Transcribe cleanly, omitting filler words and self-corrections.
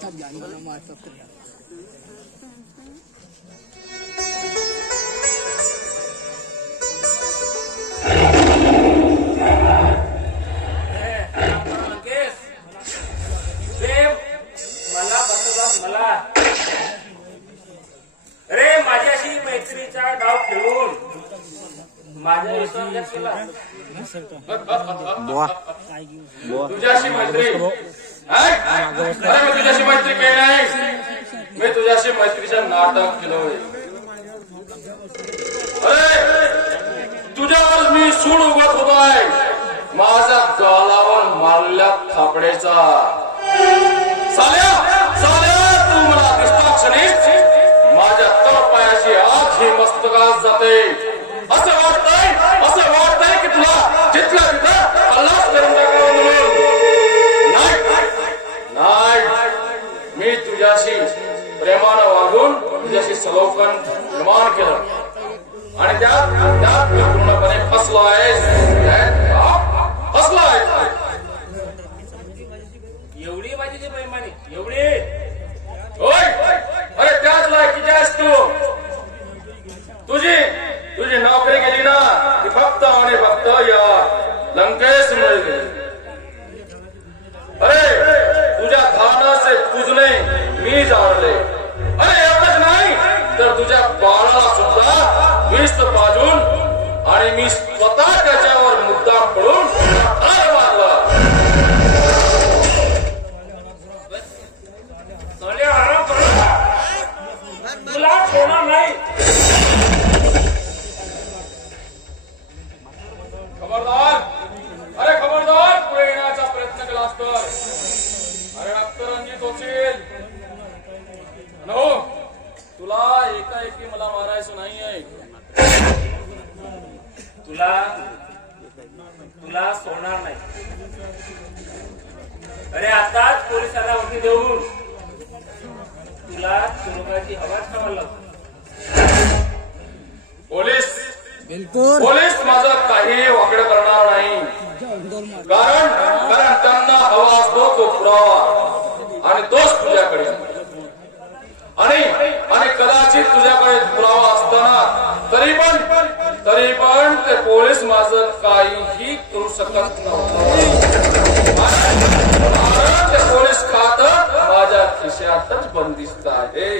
सब जानी नमाज सब कर अरे माझ्याशी मैत्रीचा डाव खेळून माझ्या विश्वास केला तुझ्याशी मैत्री अरे मी तुझ्याशी मैत्री केली नाही मी तुझ्याशी मैत्रीचं नाटक केलं अरे तुझ्यावर मी सूड उगत होतोय माझ्या गालावर मारल्या थापडेचा साल्या साल्या तू मला दिसता क्षणीच माझ्या तळपायाची आग ही मस्तकात जाते असं वाटतंय की तुला जिथला तिथं खल्लास करून टाकावं म्हणून नाही मी तुझ्याशी प्रेमानं वागून तुझ्याशी सलोखन निर्माण केलं आणि त्यात पूर्णपणे फसलो आहेस एवढी माझी ती बेईमानी एवढी होय अरे त्याच लायकीची आहेस तू तुझी नोकरी गेली ना ती फक्त आणि फक्त या लंकेश मिळेल अरे तुझ्या धानाचे पूजने मी जाणले अरे एवढंच नाही तर तुझ्या बाळाला सुद्धा विष पाजून आणि मी स्वतः त्याच्यावर मुद्दाम पडून ठार मारला तुला सोडणार नाही खबरदार पुढे येण्याचा प्रयत्न केलास तर अरे डॉक्टर रणजित होशील नो तुला एकाएकी मला मारायचं नाहीये तुला सोडणार नाही अरे आताच पोलिसांना वरती देऊन तुला तुरुंगाची हवाच काढला पोलीस माझं काही वाकडं करणार नाही कारण त्यांना हवा असतो तो पुरावा आणि तोच तुझ्याकडे आणि कदाचित तुझ्याकडे पुरावा असताना तरी पण ते पोलीस माझं काहीही करू शकत नव्हतं कारण ते पोलीस खातं माझ्या खिशातच बंदिस्त आहे